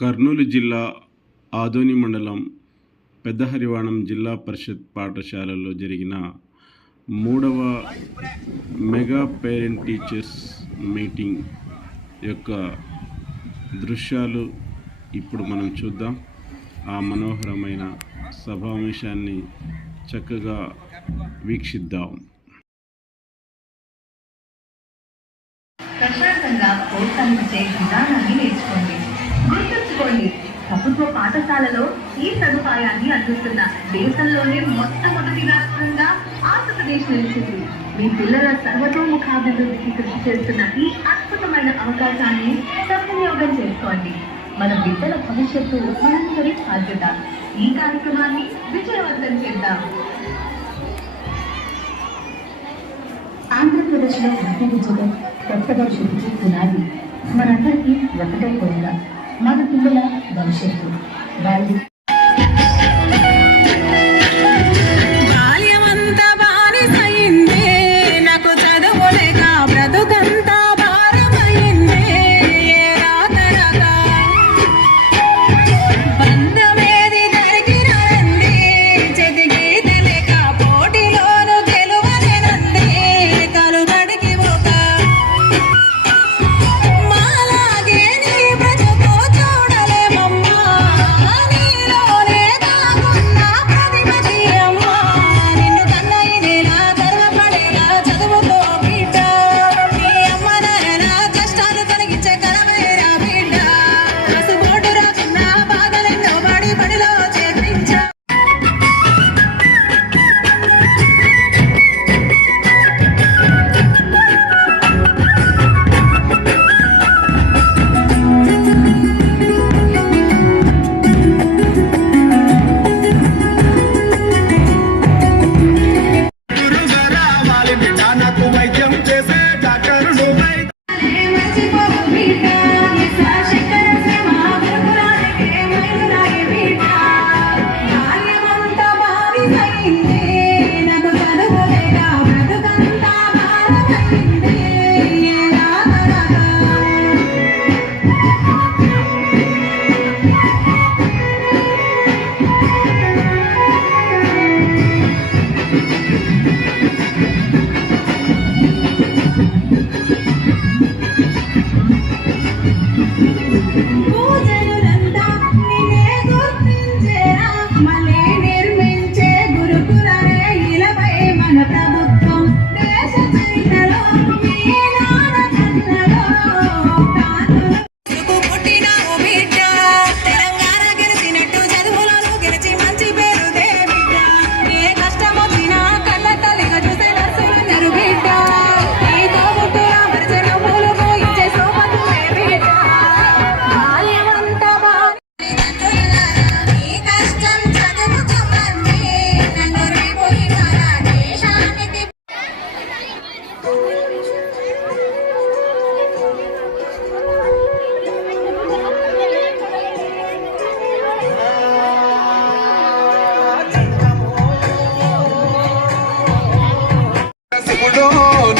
కర్నూలు జిల్లా ఆదోని మండలం పెద్దహరివాణం జిల్లా పరిషత్ పాఠశాలలో జరిగిన 3వ మెగా పేరెంట్ టీచర్స్ మీటింగ్ యొక్క దృశ్యాలు ఇప్పుడు మనం చూద్దాం. ఆ మనోహరమైన సమావేశాన్ని చక్కగా వీక్షిద్దాం. ప్రశాంతంగా ప్రోత్సహించే విధానాన్ని నేర్చుకోండి. గుర్తుంచుకోండి, ప్రభుత్వ పాఠశాలలో ఈ సదుపాయాన్ని అందిస్తున్న దేశంలోనే మొట్టమొదటి రాష్ట్రంగా ఆంధ్రప్రదేశ్ నిలిచింది. మీ పిల్లల సర్వతోముఖాభివృద్ధికి కృషి చేస్తున్న ఈ అద్భుతమైన అవకాశాన్ని సద్వినియోగం చేసుకోండి. మన బిడ్డల భవిష్యత్తు మనందరి బాధ్యత. ఈ కార్యక్రమాన్ని విజయవంతం చేద్దాం. ఆంధ్రప్రదేశ్లో విద్య విద్యలో కొత్త భవిష్యత్తుకి పునాది మనందరికీ ఒకటే కోరిక, మన పిల్లల భవిష్యత్తు. వాళ్ళు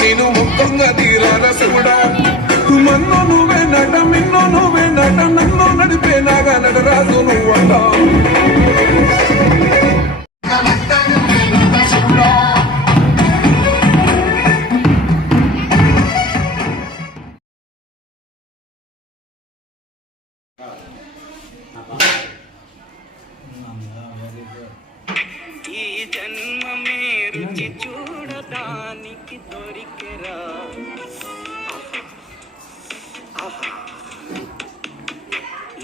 నేను ముక్తంగా తీరాల శివుడా, మన్నో నువ్వే నట, మిన్నో నువ్వే నట, నన్ను నడిపే నాగా నటరాజు నువ్వంట. ఈ జన్మమే రుచి చూడడానికి దొరికెరా,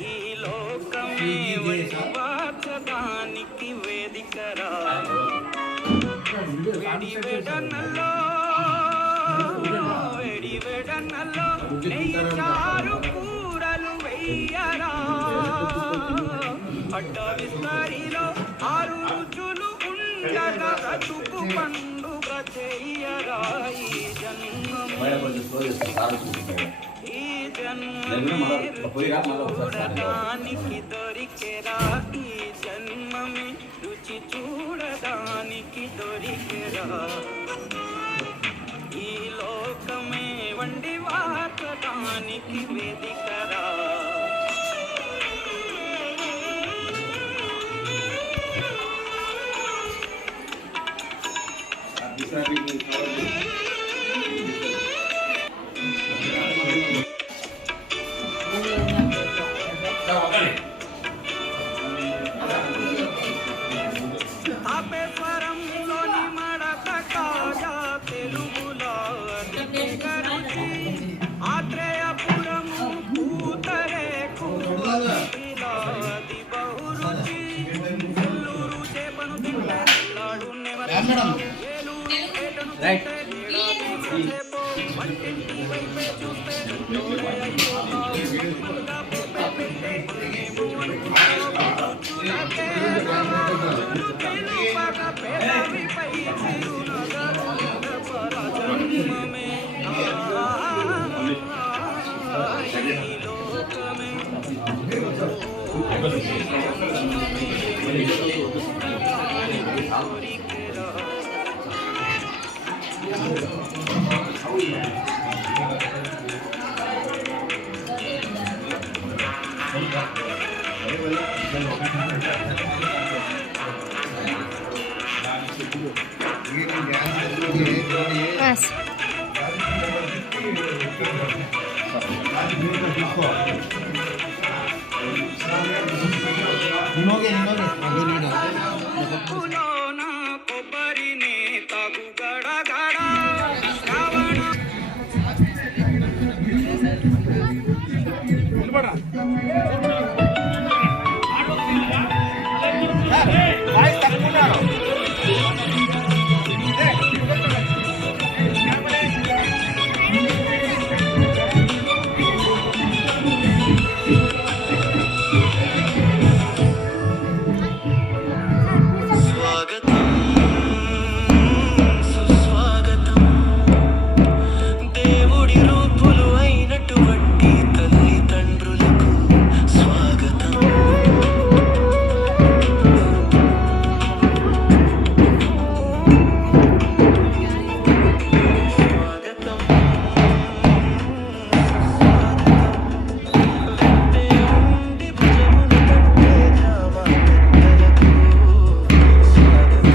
ఈ లోకమే వాచడానికి వేదికరా. వెడివెడనలో నెయ్యి చారు కూరలు వెయ్యరా, అడ్డ విస్తరిలో 6 రుచులు ఉండగా బ్రతుకు పండుగ చెయ్యరా. ఈ జన్మమే చూడడానికి దొరికెరా, ఈ జన్మమే రుచి చూడడానికి దొరికెరా. ఈ లోకమే వండి వాచడానికి వేదికరా. రైట్ కులోన కొబ్బరిని తగు గడగడ శ్రావణ దేవుడి రూపులు అయినటువంటి తల్లిదండ్రులకు స్వాగతం. స్వాగతం వెంటే ఉండి భుజమును తట్టే గ్రామ పెద్దలకు స్వాగతం.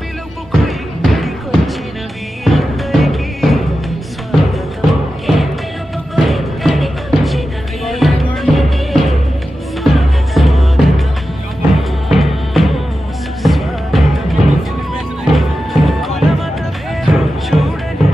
పిలుపుకు ఇక్కడికొచ్చినవి అందరికీ స్వాగతం. కులమత భేదం చూడని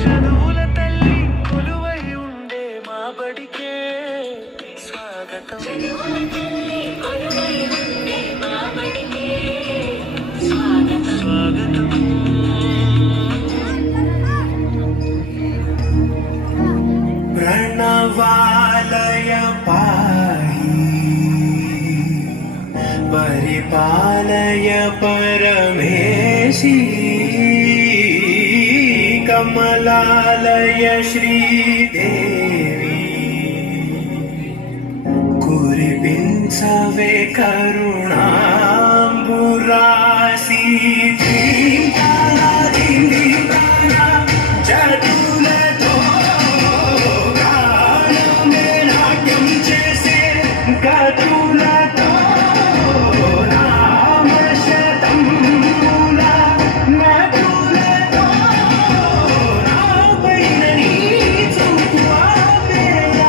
చదువుల తల్లి కొలువై ఉండే మా బడికే స్వాగతం. స్వాగతం. ప్రణవాలయ పాహి పరిపాలయ పరమేశి కమలాలయ శ్రీదేవి కురిపించవే కరుణాంబురాసి జటులతో గానమే నాట్యం చేసే గతులతో నామశతం మూల నటులతో నాపైన నీ చూపు ఆపేలా.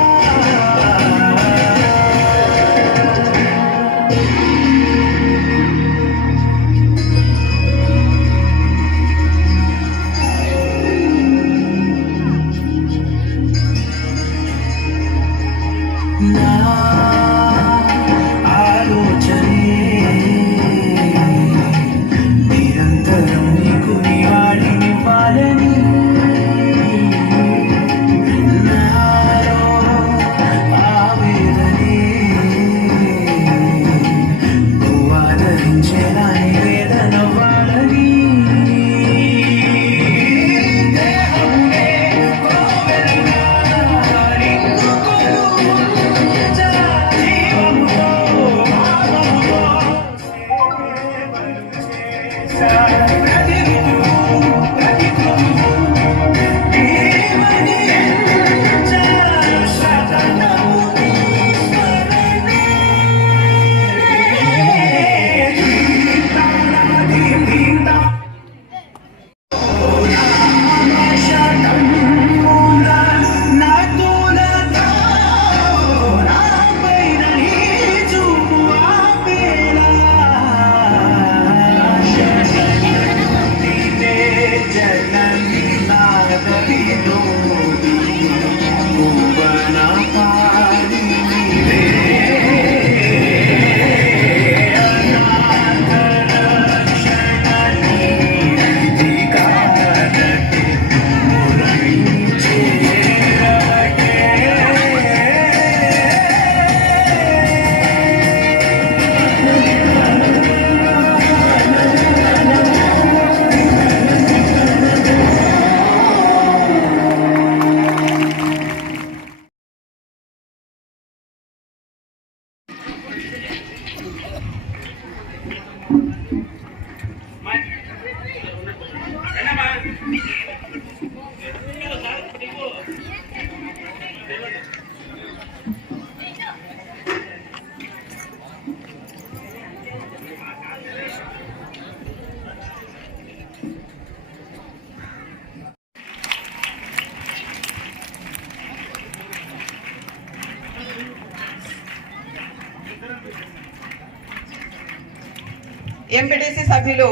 ఎంపీటీసీ సభ్యులు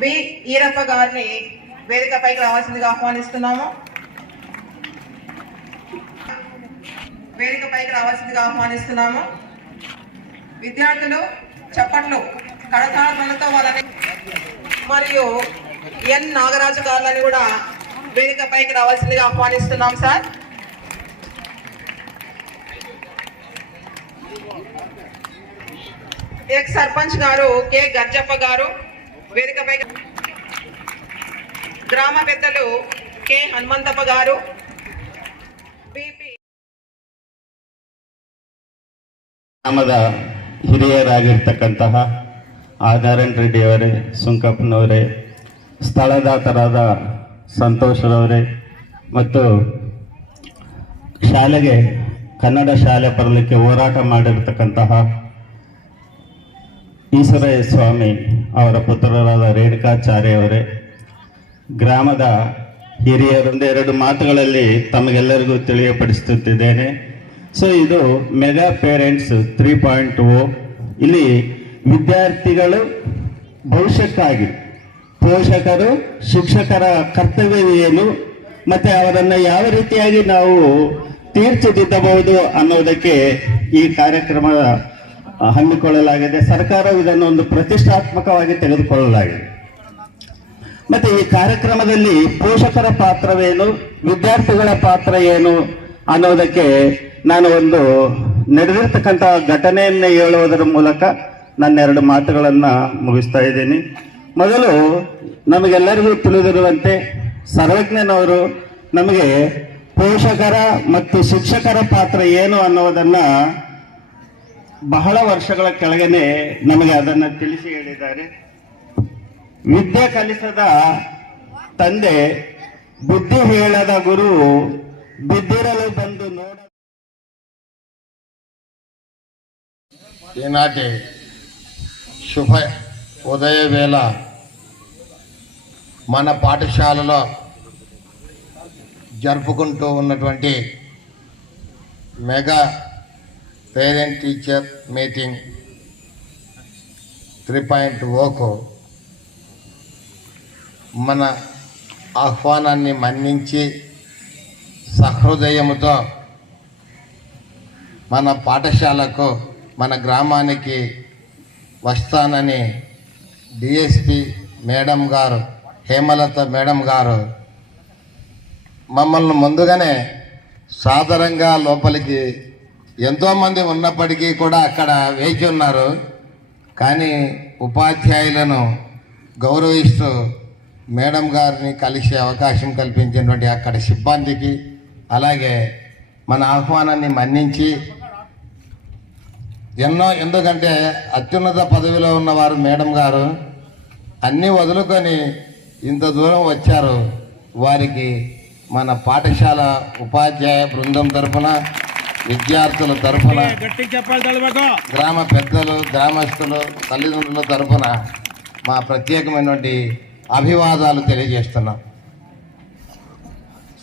బి ఈరప్ప గారిని వేదికపైకి రావాల్సిందిగా ఆహ్వానిస్తున్నాము. విద్యార్థులు చప్పట్లు కడతాళాలతో వాళ్ళని మరియు ఎన్ నాగరాజు గారులని కూడా వేదికపైకి రావాల్సిందిగా ఆహ్వానిస్తున్నాం సార్. ఎక్స్ సర్పంచ్ గారు కె గర్జప్ప గారు వేదికపైకి, గ్రామ పెద్దలు కె హనుమంతప్ప గారు, బిపి ಗ್ರಾಮದ ಹಿರಿಯರಾಗಿರ್ತಕ್ಕಂತಹ ಆಧಾರನ್ ರೆಡ್ಡಿ ಅವರೇ, ಸುಂಕಪ್ಪನವರೇ, ಸ್ಥಳದಾತರಾದ ಸಂತೋಷರವರೇ ಮತ್ತು ಶಾಲೆಗೆ ಕನ್ನಡ ಶಾಲೆ ಬರಲಿಕ್ಕೆ ಹೋರಾಟ ಮಾಡಿರ್ತಕ್ಕಂತಹ ಈಶ್ವರಯ್ಯ ಸ್ವಾಮಿ ಅವರ ಪುತ್ರರಾದ ರೇಣುಕಾಚಾರ್ಯ ಅವರೇ, ಗ್ರಾಮದ ಹಿರಿಯರೊಂದು 2 ಮಾತುಗಳಲ್ಲಿ ತಮಗೆಲ್ಲರಿಗೂ ತಿಳಿಯಪಡಿಸುತ್ತಿದ್ದೇನೆ. ಸೊ ಇದು ಮೆಗಾ ಪೇರೆಂಟ್ಸ್ 3.0. ಇಲ್ಲಿ ವಿದ್ಯಾರ್ಥಿಗಳು ಭವಿಷ್ಯಕ್ಕಾಗಿ ಪೋಷಕರು ಶಿಕ್ಷಕರ ಕರ್ತವ್ಯ ಏನು ಮತ್ತು ಅವರನ್ನು ಯಾವ ರೀತಿಯಾಗಿ ನಾವು ತೀರ್ಚಿದಿದ್ದಬಹುದು ಅನ್ನೋದಕ್ಕೆ ಈ ಕಾರ್ಯಕ್ರಮ ಹಮ್ಮಿಕೊಳ್ಳಲಾಗಿದೆ. ಸರ್ಕಾರವು ಇದನ್ನು ಒಂದು ಪ್ರತಿಷ್ಠಾತ್ಮಕವಾಗಿ ತೆಗೆದುಕೊಳ್ಳಲಾಗಿದೆ. ಮತ್ತು ಈ ಕಾರ್ಯಕ್ರಮದಲ್ಲಿ ಪೋಷಕರ ಪಾತ್ರವೇನು, ವಿದ್ಯಾರ್ಥಿಗಳ ಪಾತ್ರ ಏನು ಅನ್ನೋದಕ್ಕೆ ನಾನು ಒಂದು ನಡೆದಿರ್ತಕ್ಕಂಥ ಘಟನೆಯನ್ನು ಹೇಳುವುದರ ಮೂಲಕ ನನ್ನ 2 ಮಾತುಗಳನ್ನು ಮುಗಿಸ್ತಾ ಇದ್ದೀನಿ. ಮೊದಲು ನಮಗೆಲ್ಲರಿಗೂ ತಿಳಿದಿರುವಂತೆ ಸರ್ವಜ್ಞನವರು ನಮಗೆ ಪೋಷಕರ ಮತ್ತು ಶಿಕ್ಷಕರ ಪಾತ್ರ ಏನು ಅನ್ನೋದನ್ನು ಬಹಳ ವರ್ಷಗಳ ಕೆಳಗನೆ ನಮಗೆ ಅದನ್ನು ತಿಳಿಸಿ ಹೇಳಿದ್ದಾರೆ. ವಿದ್ಯೆ ಕಲಿಸದ ತಂದೆ, ಬುದ್ಧಿ ಹೇಳದ ಗುರು, ಬಿದ್ದಿರಲು ಬಂದು ನೋಡ. ఈనాటి శుభ ఉదయ వేళ మన పాఠశాలలో జరుపుకుంటూ ఉన్నటువంటి మెగా పేరెంట్ టీచర్ మీటింగ్ 3.0కు మన ఆహ్వానాన్ని మన్నించి సహృదయముతో మన పాఠశాలకు, మన గ్రామానికి వస్తానని డిఎస్పి మేడం గారు, హేమలత మేడం గారు మమ్మల్ని ముందుగానే సాధారణంగా లోపలికి ఎంతోమంది ఉన్నప్పటికీ కూడా అక్కడ వేచి ఉన్నారు. కానీ ఉపాధ్యాయులను గౌరవిస్తూ మేడం గారిని కలిసే అవకాశం కల్పించినటువంటి అక్కడ సిబ్బందికి, అలాగే మన ఆహ్వానాన్ని మన్నించి ఎందుకంటే అత్యున్నత పదవిలో ఉన్నవారు మేడం గారు అన్నీ వదులుకొని ఇంత దూరం వచ్చారు. వారికి మన పాఠశాల ఉపాధ్యాయ బృందం తరఫున, విద్యార్థుల తరఫున, గ్రామ పెద్దలు, గ్రామస్తులు, తల్లిదండ్రుల తరఫున మా ప్రత్యేకమైనటువంటి అభివాదాలు తెలియజేస్తున్నాం.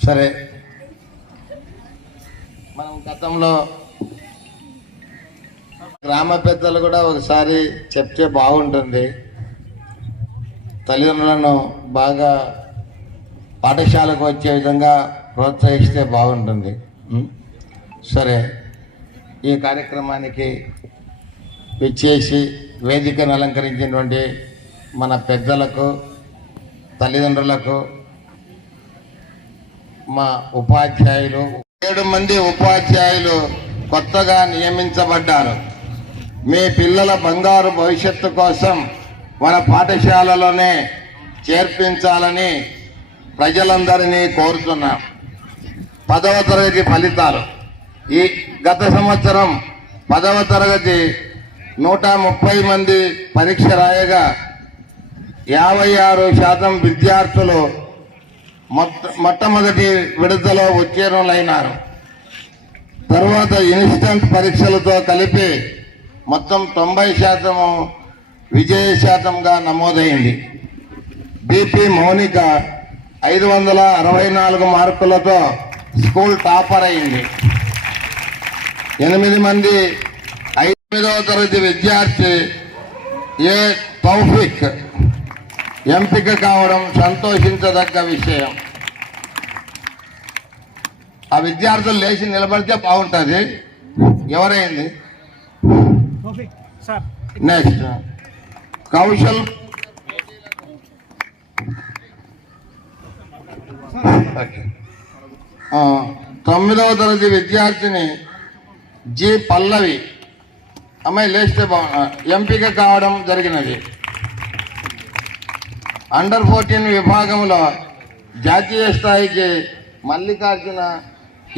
సరే, మనం గతంలో గ్రామ పెద్దలు కూడా ఒకసారి చెప్తే బాగుంటుంది. తల్లిదండ్రులను బాగా పాఠశాలకు వచ్చే విధంగా ప్రోత్సహిస్తే బాగుంటుంది. సరే, ఈ కార్యక్రమానికి విచ్చేసి వేదికను అలంకరించినటువంటి మన పెద్దలకు, తల్లిదండ్రులకు, మా ఉపాధ్యాయులు 7 మంది ఉపాధ్యాయులు కొత్తగా నియమించబడ్డారు. మీ పిల్లల బంగారు భవిష్యత్తు కోసం మన పాఠశాలలోనే చేర్పించాలని ప్రజలందరినీ కోరుతున్నాం. 10వ తరగతి ఫలితాలు ఈ గత సంవత్సరం 10వ తరగతి 130 మంది పరీక్ష రాయగా 56% విద్యార్థులు మొట్టమొదటి విడతలో ఉత్తీర్ణులైనారు. తర్వాత ఇన్స్టంట్ పరీక్షలతో కలిపి మొత్తం 90% విజయ శాతంగా నమోదైంది. బిపి మౌనిక 564 మార్కులతో స్కూల్ టాపర్ అయింది. 8 మంది 5వ తరగతి విద్యార్థి ఏ తౌఫిక్ ఎంపిక కావడం సంతోషించదగ్గ విషయం. ఆ విద్యార్థులు లేచి నిలబడితే బాగుంటుంది. ఎవరైంది నెక్స్ట్? కౌశల్ తొమ్మిదవ తరగతి విద్యార్థిని జి పల్లవి అమ్మాయి లేస్తే ఎంపిక కావడం జరిగినది. అండర్ 14 విభాగంలో జాతీయ స్థాయికి మల్లికార్జున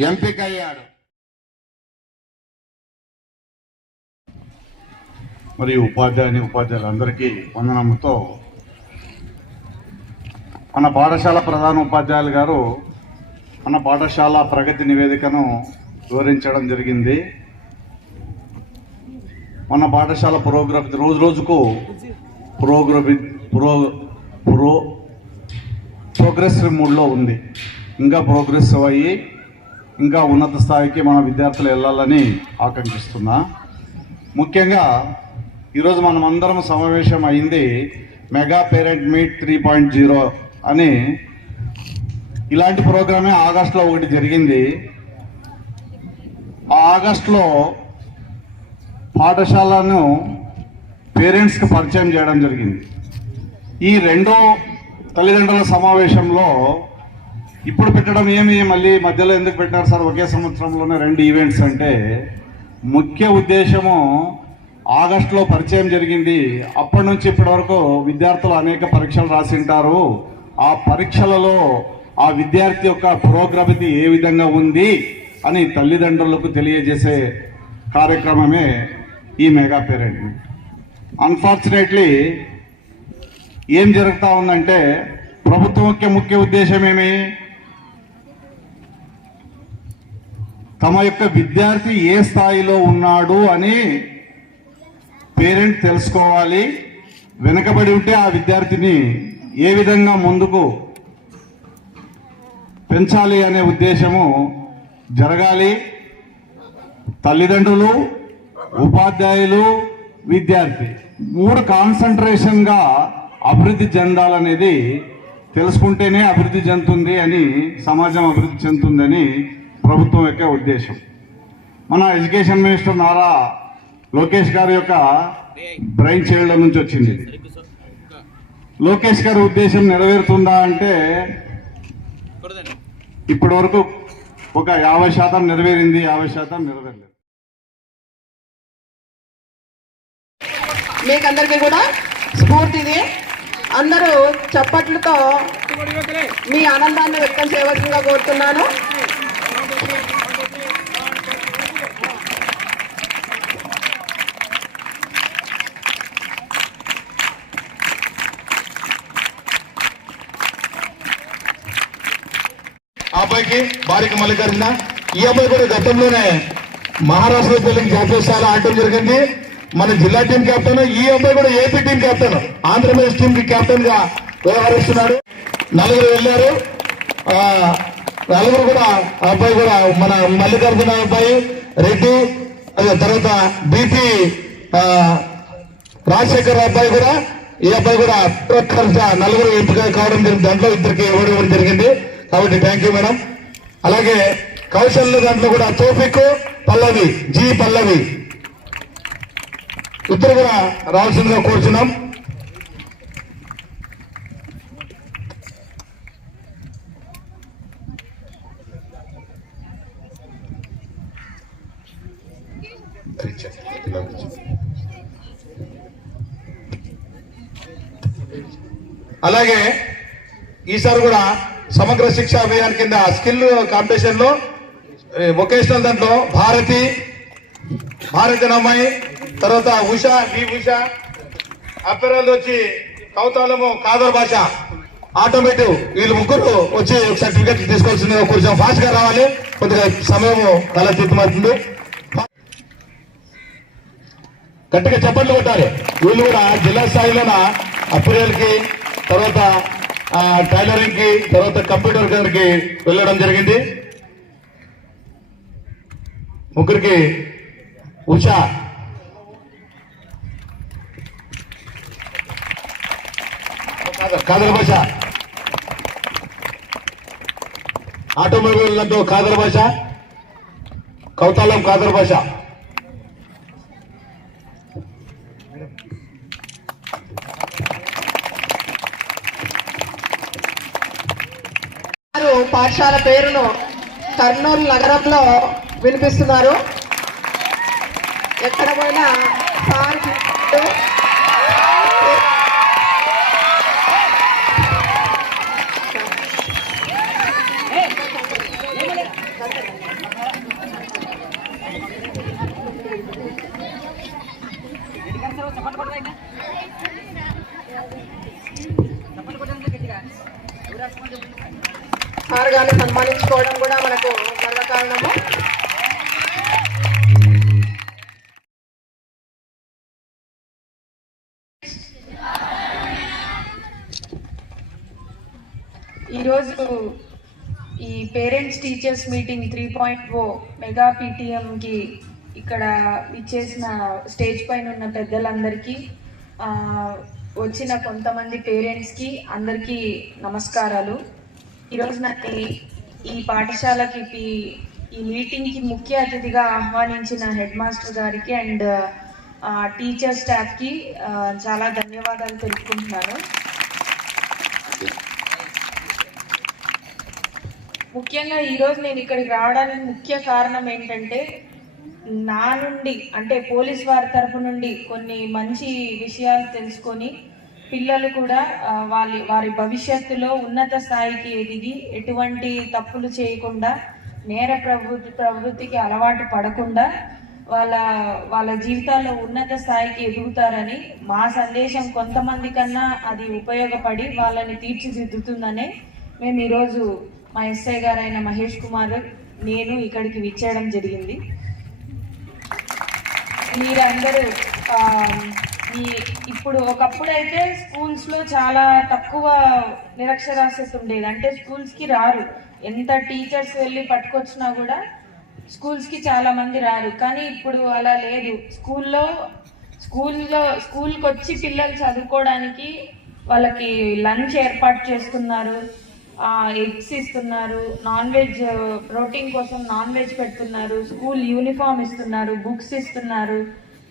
ఎంపికయ్యాడు. మరియు ఉపాధ్యాయులందరికీ వందనముతో మన పాఠశాల ప్రధాన ఉపాధ్యాయులు గారు మన పాఠశాల ప్రగతి నివేదికను వివరించడం జరిగింది. మన పాఠశాల పురోగతి రోజు రోజుకు ప్రోగ్రెసివ్ మూడ్లో ఉంది. ఇంకా ప్రోగ్రెసివ్ అయ్యి ఇంకా ఉన్నత స్థాయికి మన విద్యార్థులు వెళ్ళాలని ఆకాంక్షిస్తున్నా. ముఖ్యంగా ఈరోజు మనం అందరం సమావేశం అయింది మెగా పేరెంట్ మీట్ 3.0 అని. ఇలాంటి ప్రోగ్రామే ఆగస్టులో ఒకటి జరిగింది. ఆ ఆగస్టులో పాఠశాలను పేరెంట్స్కి పరిచయం చేయడం జరిగింది. ఈ రెండో తల్లిదండ్రుల సమావేశంలో ఇప్పుడు పెట్టడం మళ్ళీ మధ్యలో ఎందుకు పెట్టారు సార్ ఒకే సంవత్సరంలోనే 2 ఈవెంట్స్ అంటే, ముఖ్య ఉద్దేశము ఆగస్టులో పరిచయం జరిగింది. అప్పటి నుంచి ఇప్పటి వరకు విద్యార్థులు అనేక పరీక్షలు రాసింటారు. ఆ పరీక్షలలో ఆ విద్యార్థి యొక్క పురోగతి ఏ విధంగా ఉంది అని తల్లిదండ్రులకు తెలియజేసే కార్యక్రమమే ఈ మెగా పేరెంట్ మీట్. అన్ఫార్చునేట్లీ ఏం జరుగుతూ ఉందంటే, ప్రభుత్వం యొక్క ముఖ్య ఉద్దేశం తమ యొక్క విద్యార్థి ఏ స్థాయిలో ఉన్నాడు అని పేరెంట్ తెలుసుకోవాలి. వెనుకబడి ఉంటే ఆ విద్యార్థిని ఏ విధంగా ముందుకు పెంచాలి అనే ఉద్దేశము జరగాలి. తల్లిదండ్రులు, ఉపాధ్యాయులు, విద్యార్థి 3 కాన్సన్ట్రేషన్గా అభివృద్ధి చెందాలనేది తెలుసుకుంటేనే అభివృద్ధి చెందుతుంది అని, సమాజం అభివృద్ధి చెందుతుందని ప్రభుత్వం యొక్క ఉద్దేశం. మన ఎడ్యుకేషన్ మినిస్టర్ నారా లోకేష్ గారి యొక్క బ్రెయిన్ చైల్డ్ నుంచి వచ్చింది. లోకేష్ గారి ఉద్దేశం నెరవేరుతుందా అంటే ఇప్పటి వరకు ఒక 50% నెరవేరింది, 50% నెరవేరలేదు. మీకందరికీ కూడా స్ఫూర్తిది. అందరూ చప్పట్లతో మీ ఆనందాన్ని వ్యక్తం చేయవలసిందిగా కోరుతున్నాను. ఆ అబ్బాయికి బారిక మల్లికార్జున, ఈ అబ్బాయి కూడా గతంలోనే మహారాష్ట్ర పిల్లలకి జాతీయ స్థాయిలో ఆడటం జరిగింది. మన జిల్లా టీం కెప్టెన్. ఈ అబ్బాయి కూడా AP team captain, Andhra Pradesh team కి కెప్టెన్ గా వ్యవహరిస్తున్నాడు. 4 వెళ్ళారు. 4 కూడా ఆ అబ్బాయి కూడా మన మల్లికార్జున అబ్బాయి, రెడ్డి, తర్వాత బీపీ రాజశేఖర్ అబ్బాయి కూడా, ఈ అబ్బాయి కూడా 4 ఎంపిక కావడం జరిగింది. దాంట్లో 2కి ఇవ్వడం జరిగింది. కాబట్టి థ్యాంక్ యూ మేడం. అలాగే కౌశల్ దాంట్లో కూడా తోఫిక్, పల్లవి, జి పల్లవి ఇద్దరు కూడా రావాల్సిందిగా కోరుచున్నాం. అలాగే ఈసారి కూడా సమగ్ర శిక్ష అభియాన్ కింద స్కిల్ కాంపిటీషన్ లో వొకేషనల్ దాంట్లో భారతి అమ్మాయి, తర్వాత ఉషా అప్పరాలు వచ్చి కౌతాలము కాదర్ భాష ఆటోమేటివ్, వీళ్ళు 3 వచ్చి సర్టిఫికెట్ తీసుకోవాల్సింది. కొంచెం ఫాస్ట్ గా రావాలి, కొద్దిగా సమయం అలా తీర్పుమవుతుంది. గట్టిగా చప్పట్లు కొట్టాలి. వీళ్ళు కూడా జిల్లా స్థాయిలోన అప్పరేల్ కి, తర్వాత టైలరింగ్ కి, తర్వాత కంప్యూటర్ దగ్గరికి వెళ్ళడం జరిగింది. 3కి ఉషా, కాదర్ భాష, ఆటోమొబైల్ నందు కాదర్ భాష, కౌతాలం కాదర్ భాష. పాఠశాల పేరును కర్నూలు నగరంలో వినిపిస్తున్నారు. ఎక్కడ పోయినా సార్ గారిని సన్మానించుకోవడం కూడా మనకు గర్వకారణము. ఈరోజు ఈ పేరెంట్స్ టీచర్స్ మీటింగ్ 3.0 మెగా పీటీఎంకి ఇక్కడ ఇచ్చేసిన స్టేజ్ పైన ఉన్న పెద్దలందరికీ, వచ్చిన కొంతమంది పేరెంట్స్కి అందరికీ నమస్కారాలు. ఈరోజు నాకు ఈ పాఠశాలకి ఈ మీటింగ్కి ముఖ్య అతిథిగా ఆహ్వానించిన హెడ్ మాస్టర్ గారికి అండ్ టీచర్ స్టాఫ్కి చాలా ధన్యవాదాలు తెలుపుకుంటున్నాను. ముఖ్యంగా ఈరోజు నేను ఇక్కడికి రావడానికి ముఖ్య కారణం ఏంటంటే, నా నుండి అంటే పోలీస్ వారి తరఫు నుండి కొన్ని మంచి విషయాలు తెలుసుకొని పిల్లలు కూడా వారి భవిష్యత్తులో ఉన్నత స్థాయికి ఎదిగి ఎటువంటి తప్పులు చేయకుండా నేర ప్రవృత్తికి అలవాటు పడకుండా వాళ్ళ జీవితాల్లో ఉన్నత స్థాయికి ఎదుగుతారని మా సందేశం కొంతమంది కన్నా అది ఉపయోగపడి వాళ్ళని తీర్చిదిద్దుతుందనే మేము ఈరోజు మా ఎస్ఐ గారైన మహేష్ కుమార్ నేను ఇక్కడికి విచ్చేయడం జరిగింది. మీరందరూ ఇప్పుడు ఒకప్పుడైతే స్కూల్స్లో చాలా తక్కువ నిరక్షరాస్యత ఉండేది, అంటే స్కూల్స్కి రారు, ఎంత టీచర్స్ వెళ్ళి పట్టుకొచ్చినా కూడా స్కూల్స్కి చాలామంది రారు. కానీ ఇప్పుడు అలా లేదు. స్కూల్కి వచ్చి పిల్లలు చదువుకోవడానికి వాళ్ళకి లంచ్ ఏర్పాటు చేస్తున్నారు, ఎగ్స్ ఇస్తున్నారు, నాన్ వెజ్ ప్రోటీన్ కోసం నాన్ వెజ్ పెడుతున్నారు, స్కూల్ యూనిఫామ్ ఇస్తున్నారు, బుక్స్ ఇస్తున్నారు,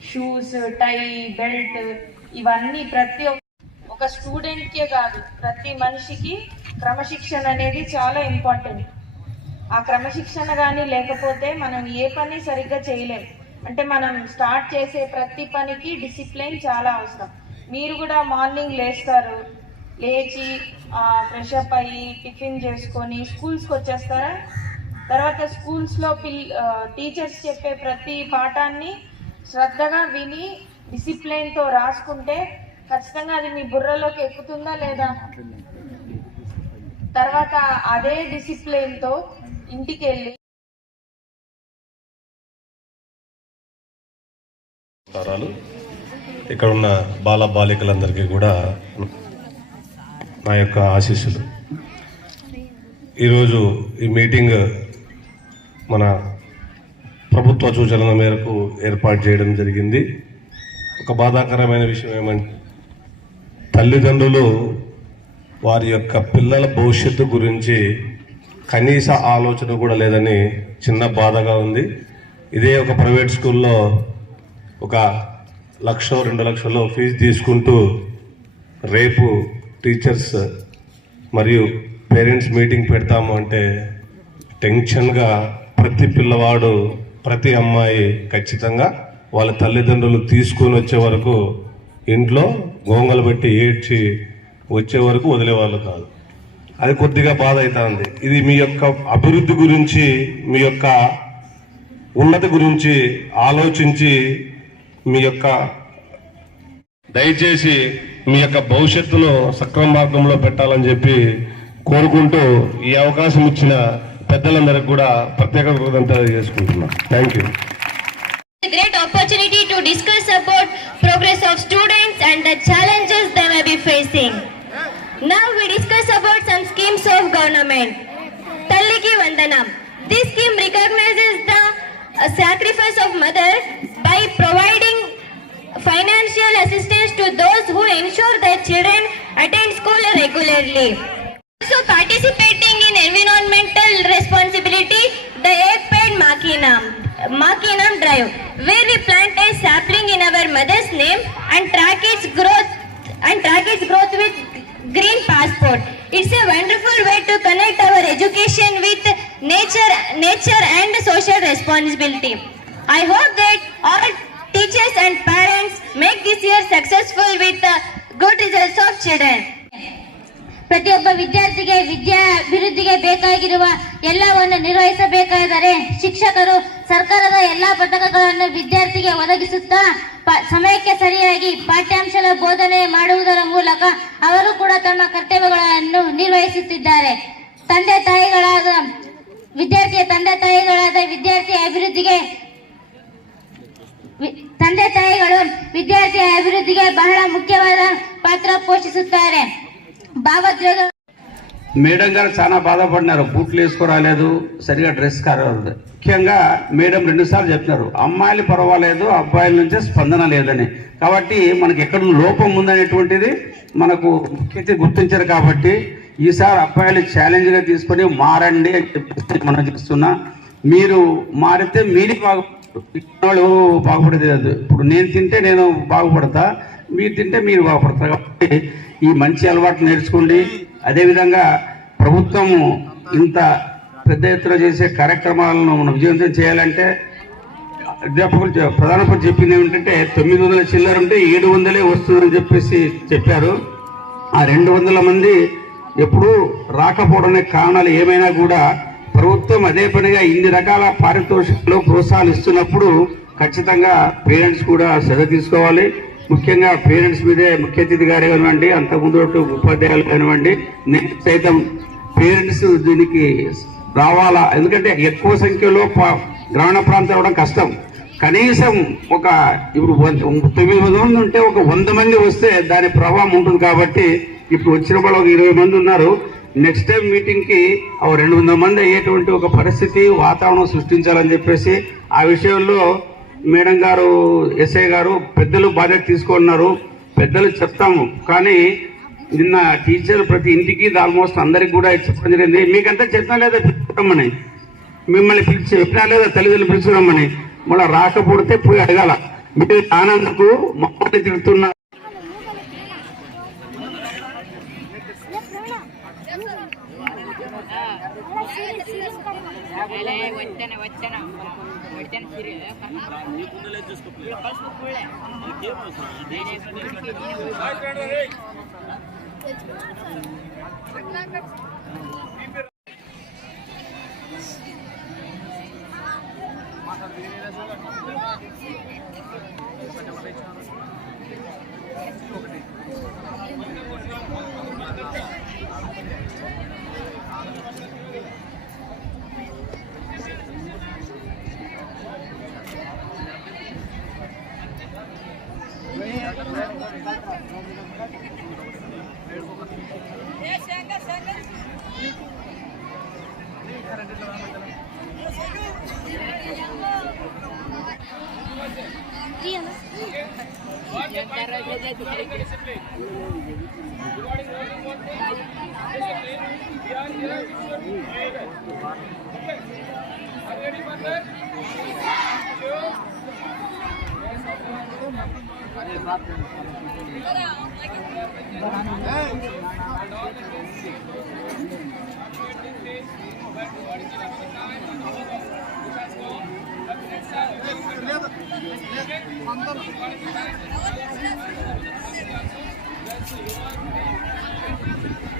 షూస్, టై, బెల్ట్, ఇవన్నీ ప్రతి ఒక స్టూడెంట్కే కాదు ప్రతి మనిషికి క్రమశిక్షణ అనేది చాలా ఇంపార్టెంట్. ఆ క్రమశిక్షణ కానీ లేకపోతే మనం ఏ పని సరిగ్గా చేయలేం. అంటే మనం స్టార్ట్ చేసే ప్రతి పనికి డిసిప్లిన్ చాలా అవసరం. మీరు కూడా మార్నింగ్ లేచి ఫ్రెష్ అప్ అయ్యి టిఫిన్ చేసుకొని స్కూల్స్కి వచ్చేస్తారా? తర్వాత స్కూల్స్లో టీచర్స్ చెప్పే ప్రతి పాఠాన్ని శ్రద్ధగా విని డిసిప్లిన్తో రాసుకుంటే ఖచ్చితంగా అది మీ బుర్రలోకి ఎక్కుతుందా లేదా? తర్వాత అదే డిసిప్లిన్తో ఇంటికి వెళ్ళి ఇక్కడ ఉన్న బాల బాలికలందరికీ కూడా నా యొక్క ఆశీస్సులు. ఈరోజు ఈ మీటింగ్ మన ప్రభుత్వ సూచనల మేరకు ఏర్పాటు చేయడం జరిగింది. ఒక బాధాకరమైన విషయం ఏమంటే, తల్లిదండ్రులు వారి యొక్క పిల్లల భవిష్యత్తు గురించి కనీస ఆలోచన కూడా లేదని చిన్న బాధగా ఉంది. ఇదే ఒక ప్రైవేట్ స్కూల్లో ఒక 1,00,000 2 లక్షలు ఫీజు తీసుకుంటూ రేపు టీచర్స్ మరియు పేరెంట్స్ మీటింగ్ పెడతాము అంటే టెన్షన్గా ప్రతి పిల్లవాడు ప్రతి అమ్మాయి ఖచ్చితంగా వాళ్ళ తల్లిదండ్రులు తీసుకొని వచ్చే వరకు ఇంట్లో గోంగలు పెట్టి ఏడ్చి వచ్చే వరకు వదిలేవాళ్ళు కాదు. అది కొద్దిగా బాధ అవుతుంది. ఇది మీ యొక్క అభివృద్ధి గురించి, మీ యొక్క ఉన్నతి గురించి ఆలోచించి మీ యొక్క దయచేసి మీ యొక్క భవిష్యత్తును సక్రమ మార్గంలో పెట్టాలని చెప్పి కోరుకుంటూ ఈ అవకాశం ఇచ్చిన పెద్దలందరికీ కూడా ప్రత్యేక కృతజ్ఞతలు చేసుకుంటున్నాను. Thank you. Great opportunity to discuss about progress of students and the challenges they may be facing. Now we discuss about some schemes of government. Talliki Vandanam. This scheme recognizes the sacrifice of mother by providing financial assistance to those who ensure their children attend school regularly. Also participating in environmental responsibility, the Ek Ped Maakinam drive, where we plant a sapling in our mother's name and track its growth with green passport. It's a wonderful way to connect our education with nature and social responsibility. I hope that all teachers and parents make this year successful with good results of children. ಪ್ರತಿಯೊಬ್ಬ ವಿದ್ಯಾರ್ಥಿಗೆ ವಿದ್ಯಾಭಿವೃದ್ಧಿಗೆ ಬೇಕಾಗಿರುವ ಎಲ್ಲವನ್ನು ನಿರ್ವಹಿಸಬೇಕಾದರೆ ಶಿಕ್ಷಕರು ಸರ್ಕಾರದ ಎಲ್ಲಾ ಪಠ್ಯಗಳನ್ನು ವಿದ್ಯಾರ್ಥಿಗೆ ಒದಗಿಸುತ್ತಾ ಸಮಯಕ್ಕೆ ಸರಿಯಾಗಿ ಪಾಠ್ಯಾಂಶದ ಬೋಧನೆ ಮಾಡುವುದರ ಮೂಲಕ ಅವರು ಕೂಡ ತಮ್ಮ ಕರ್ತವ್ಯಗಳನ್ನು ನಿರ್ವಹಿಸುತ್ತಿದ್ದಾರೆ. ತಂದೆ ತಾಯಿಗಳಾದ ವಿದ್ಯಾರ್ಥಿ ಅಭಿವೃದ್ಧಿಗೆ ಬಹಳ ಮುಖ್ಯವಾದ ಪಾತ್ರ పోషిಸುತ್ತಾರೆ. భావోద్వేగం మేడం గారు చాలా బాధపడినారు. బూట్లు వేసుకోరాలేదు, సరిగా డ్రెస్ కాలేదు. ముఖ్యంగా మేడం 2 సార్లు చెప్తున్నారు, అమ్మాయిలు పర్వాలేదు, అబ్బాయిల నుంచే స్పందన లేదని. కాబట్టి మనకి ఎక్కడ లోపం ఉందనేటువంటిది మనకు ముఖ్యంగా గుర్తించారు. కాబట్టి ఈసారి అబ్బాయిలు ఛాలెంజ్గా తీసుకొని మారండి అని చెప్పి మనం చేస్తున్నా. మీరు మారితే మీరు బాగుపడేది కాదు. ఇప్పుడు నేను తింటే నేను బాగుపడతా, మీరు తింటే మీరు బాగుపడతారు. కాబట్టి ఈ మంచి అలవాటు నేర్చుకోండి. అదేవిధంగా ప్రభుత్వము ఇంత పెద్ద ఎత్తున చేసే కార్యక్రమాలను మనం విజయవంతం చేయాలంటే అధ్యాపకులు ప్రధానపతి చెప్పింది ఏమిటంటే 900 చిల్లర ఉంటే 700 వస్తుందని చెప్పారు. ఆ 200 మంది ఎప్పుడూ రాకపోవడానికి కారణాలు ఏమైనా కూడా ప్రభుత్వం అదే పనిగా ఇన్ని రకాల పారితోషికాలు ప్రోత్సాహాలు ఇస్తున్నప్పుడు ఖచ్చితంగా పేరెంట్స్ కూడా శ్రద్ధ తీసుకోవాలి. ముఖ్యంగా పేరెంట్స్ మీదే ముఖ్య అతిథి గారే కానివ్వండి, అంతకుముందు ఉపాధ్యాయులు కానివ్వండి, నేను సైతం పేరెంట్స్ దీనికి రావాలా. ఎందుకంటే ఎక్కువ సంఖ్యలో గ్రామీణ ప్రాంతాలు అవడం కష్టం. కనీసం ఇప్పుడు 900 మంది ఉంటే 100 మంది వస్తే దాని ప్రభావం ఉంటుంది. కాబట్టి ఇప్పుడు వచ్చిన వాళ్ళు 20 మంది ఉన్నారు. నెక్స్ట్ టైం మీటింగ్కి 200 మంది అయ్యేటువంటి ఒక పరిస్థితి వాతావరణం సృష్టించాలని చెప్పేసి ఆ విషయంలో మేడం గారు, ఎస్ఐ గారు పెద్దలు బాధ్యత తీసుకున్నారు. పెద్దలు చెప్తాము, కానీ నిన్న టీచర్ ప్రతి ఇంటికి ఆల్మోస్ట్ అందరికి కూడా చెప్పడం జరిగింది. మీకంతా చెప్పినా లేదా పిలుచుకురమ్మని, మిమ్మల్ని చెప్పినా లేదా తల్లిదండ్రులు పిలుచుకురమ్మని. మళ్ళీ రాకపోతే పోయి అడగాల. మీరు ఆనందకు మమ్మల్ని తిడుతున్నారు. Thank you.